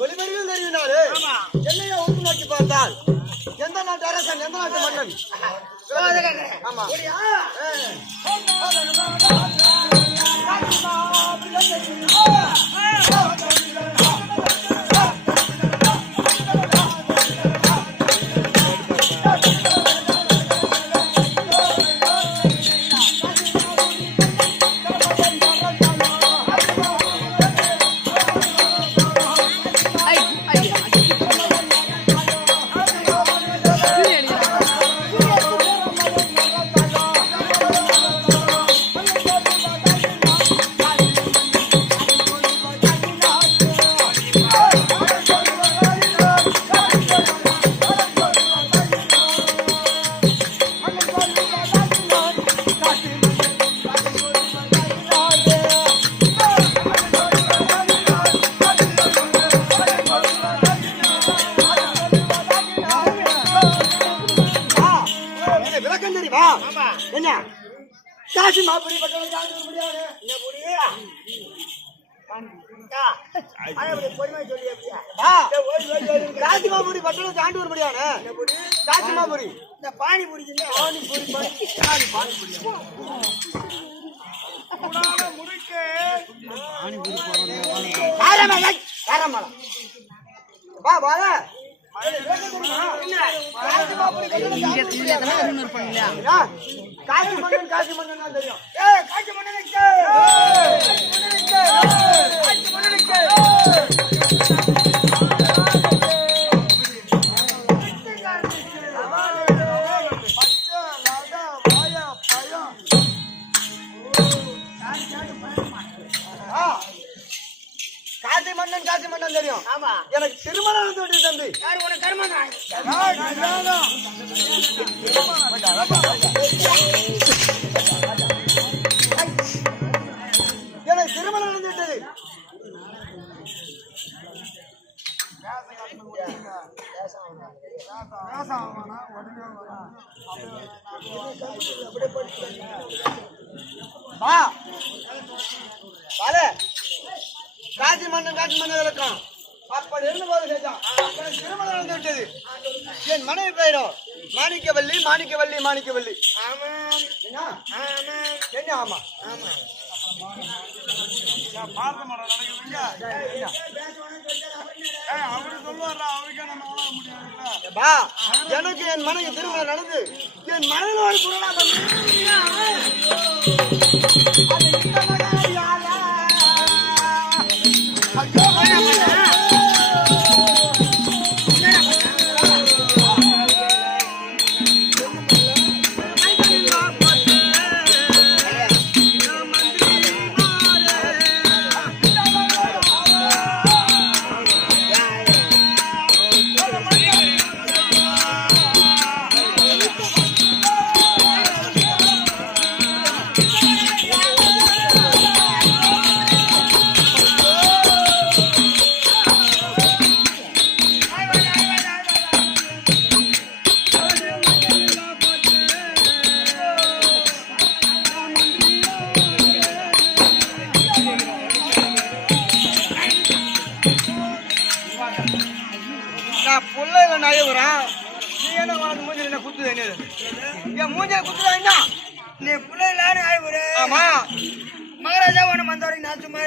ஒளிபெருகில் தெரிவினாலே என்னைய ஒன்று நோக்கி பார்த்தால் எந்த நாட்டு அரசன் எந்த நாட்டு மன்னன்? ஆமா காசி மாபுரி பட்டணம் தாண்டி வர முடியாது. காசி மாபுரி இந்த பானிபூரி காசி மன்னன் தெரியும். காசி மன்னனுக்கு காசி மன்னன் தெரியும். ஆமா எனக்கு திருமணம் நடந்து தம்பி. யாரு உனக்கு கர்மனா? எனக்கு திருமணம் நடந்து விட்டது. காசி மன்னன் விளக்கம் அப்படி இருந்தபோது கேட்டான். திருமணம் நடந்து விட்டது. என் மனைவி பெயரோ மாணிக்கவல்லி. என்ன? ஆமா எனக்கு என் மனைவி திருமணம் நடந்து என் மனைவியோடு மகாராஜா உன மந்தாரி நான் சும்மா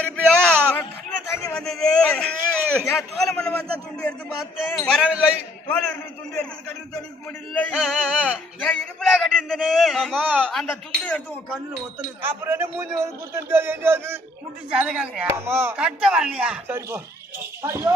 இருப்பியா? கண்ண தண்ணி வந்தது. என் தோலை மண்ண பார்த்தா துண்டு எடுத்து பார்த்தேன். வரவில்லை. தோலை துண்டு எடுத்து கண்ணு தொழில் முடியலை. என் இடுப்புல கட்டியிருந்தேனே அந்த துண்டு எடுத்து உன் கண்ணுல ஒத்தனு. அப்புறம் என்ன மூஞ்சி வந்து குடுத்து என்னது குட்டிச்சு அதுக்காகறியா? கட்ட வரலையா? சரி போ. ஐயோ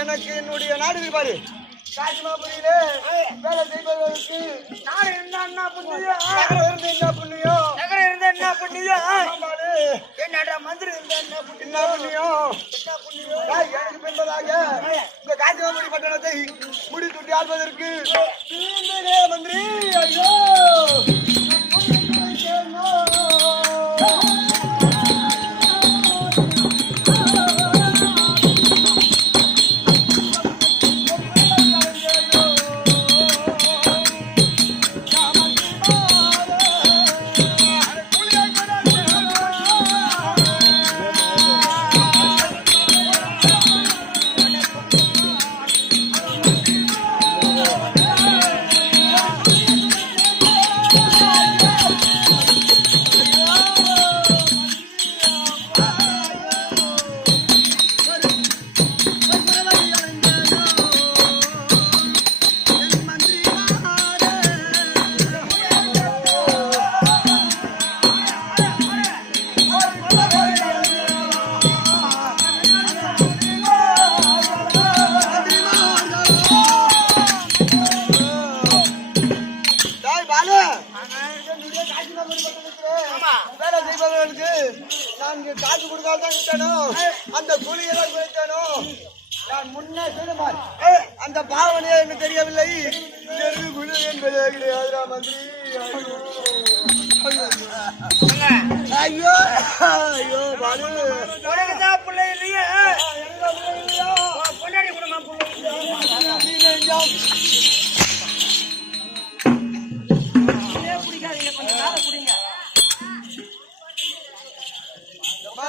எனக்கு என்னுடைய நாடு பாரு காசிமாபுரியிலே வேலை செய்பவர்களுக்கு நாடு இருந்தா என்ன புண்ணியம், நகரம் இருந்து என்ன புண்ணியம், நகரம் இருந்தா என்ன புண்ணியம், என்னடா மந்திரி இருந்தா என்ன புண்ணியம், என்ன புண்ணியம். எனக்கு பின்பதாக இந்த காசிமாபுரி பட்டணத்தை முடி துட்டி ஆள்வதற்கு மந்திரி ஐயோ வேலை செய்பவர்களுக்கு நான் காசு கொடுக்காதான் விட்டனும், அந்த கூலியை தான் வைத்தனும். நான் முன்னே சொல்லுமார் அந்த பாவனையே எனக்கு தெரியவில்லை. குழு என்பதே கிடையாதுரா மந்திரி. ஐயோ ஐயோ பாலு உனக்கு தான் பிள்ளை இல்லையா, பொண்டாடி குடும்பமா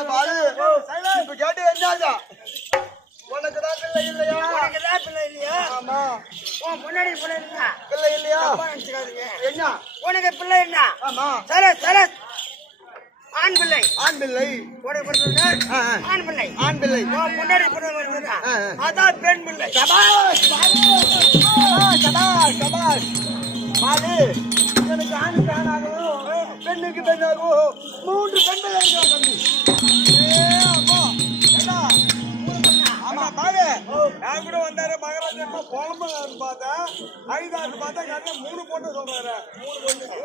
பாலு இப்ப கேட்டு என்னதான் உனக்கு தான் பிள்ளை இல்லையா, உனக்கு தான் பிள்ளை இல்லையா, ஆமா உன் பொண்டாடி பிள்ளை இல்லையா, பிள்ளை இல்லையா என்ன உனக்கு பிள்ளை என்ன, ஆமா சரி சரி ஆண் பிள்ளை, ஆண் பிள்ளை உனக்கு பிறந்தது ஆண் பிள்ளை, ஆண் பிள்ளை உன் பொண்டாடி பிறந்தது அதான் பெண் பிள்ளை. சபாஷ் சபாஷ் சபாஷ் பாலு எனக்கு ஆணுக்கு ஆணாகவும் பெண்ணுக்கு பெண்ணாகவும் 3 பெண்கள் தம்பி. ஆமா பாரு நான் கூட வந்தாரு மகராஜன் குழம்பு பார்த்தா 5-6 பார்த்தா கரெக்டா 3 பொண்ணு சொல்றாரு.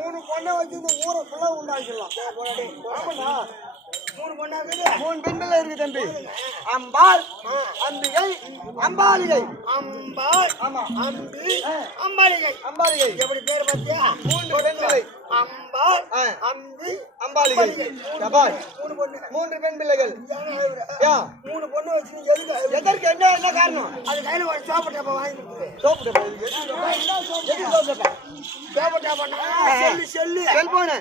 3 பொண்ணை வச்சு இந்த ஊரை ஃபுல்லா உண்டாக்கிடலாம். ஆமாண்ணா 3 பொண்ணா இருக்குது, 3 பெண்கள் இருக்கு தம்பி. அம்பாள் அம்பிகை அம்பாலிகை, அம்பாள் ஆமா அம்பி அம்பாலிகை, அம்பாலிகை எப்படி பேர் பார்த்தியா 3 பெண்களை அம்பாள் அம்பி அம்பாலிகை. 3 பெண் பிள்ளைகள். 3 பொண்ணு வச்சு எதற்கு என்ன காரணம்? அது கையில ஒரு சோப்பு டப்பா வாங்கி சோப்பு டப்பா செல்போனு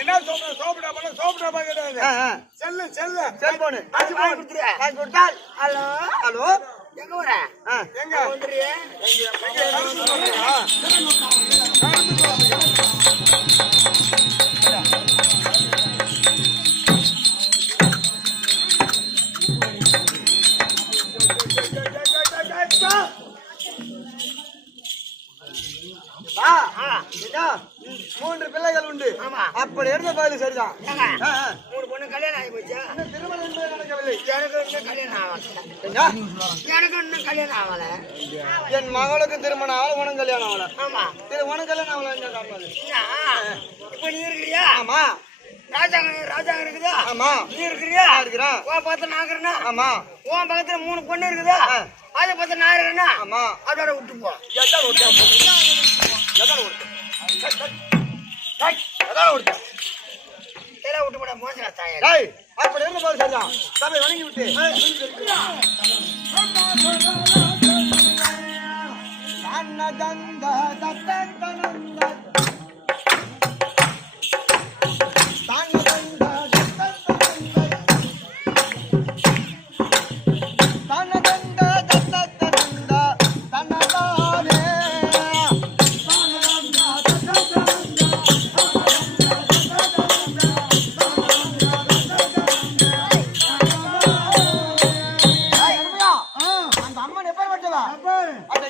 என்ன சோப்பு டப்பா கிடையாது, செல்லு செல்லு செல்போனு கொடுத்தால். ஹலோ ஹலோ எங்க வர எங்க வந்துறியே மூன்று பிள்ளைகள் உண்டு. அப்படி எடுத்த பதில் சரிதான். 3 பொண்ணு கல்யாணம் ஆகி போச்சா? திருமணம் என்பது நடக்கவில்லை. எனக்கு இன்னும் கல்யாணம் ஆகல. எனக்கு இன்னும் கல்யாணம் ஆகல. என் மகளுக்கு திருமணம் ஆகல, உனக்கு கல்யாணம் ஆகல. ஆமா உனக்கு கல்யாணம் ஆகல. என்ன காரணம்? இப்ப நீ இருக்கிறியா? ஆமா. ராஜா இருக்குதா? ஆமா. நீ இருக்கிறியா? இருக்கிறான். உன் பக்கத்துல நான் இருக்கிறேன்னா? ஆமா. உன் பக்கத்துல 3 பொண்ணு இருக்குதா? அதை பார்த்து நான் இருக்கிறேன்னா? ஆமா. அதோட விட்டுப்போ. விட்டு போட மோசம் தாய். அப்படி இருந்து போது சரிதான். சபை வணங்கி விட்டு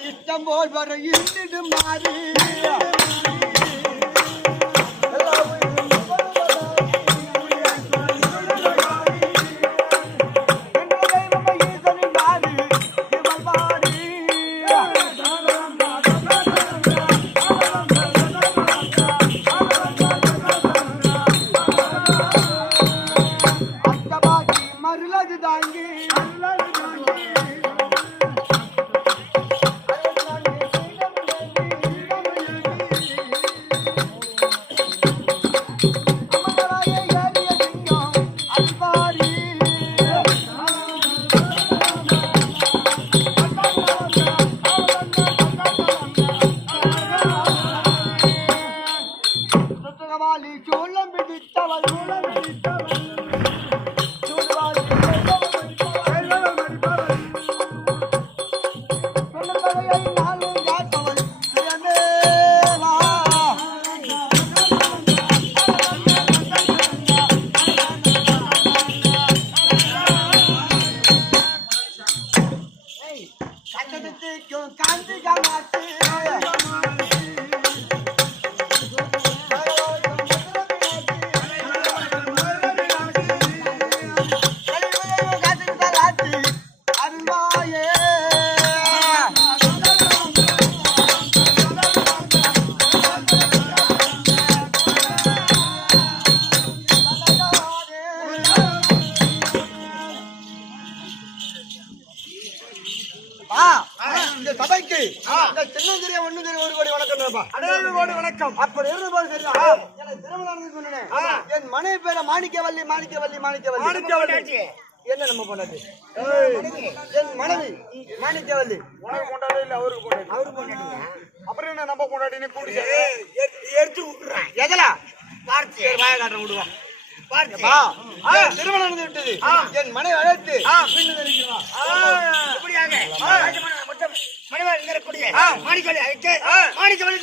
இஷ்டம் போல் வர இருந்து மாறி கட்டத்துக்கும் காந்தி காமாட்சி இந்த சபைக்கு இந்த சின்னஞ்சிறிய ஒண்ணுங்கிற ஒரு கோடி வணக்கம் வணக்கம் அப்படி இருந்தபோது சரியா எனக்கு திருமணம் சொன்னேன் என் மனைவி பேர மாணிக்கவல்லி என்ன நம்ம பொண்டாட்டி என் மனைவி மாணிக்கவல்லி உனக்கு கொண்டாடே இல்ல அவருக்கு கொண்டாடி அப்புறம் என்ன நம்ம கொண்டாடினே கூடி எடுத்து விட்டுறேன் எதலா பார்த்து வாய காட்ட விடுவான் திருமணம் நடந்து விட்டது என் மனைவி அழைத்து இப்படியாக மனைவி இருக்கக்கூடிய மாணிக்கவல்லி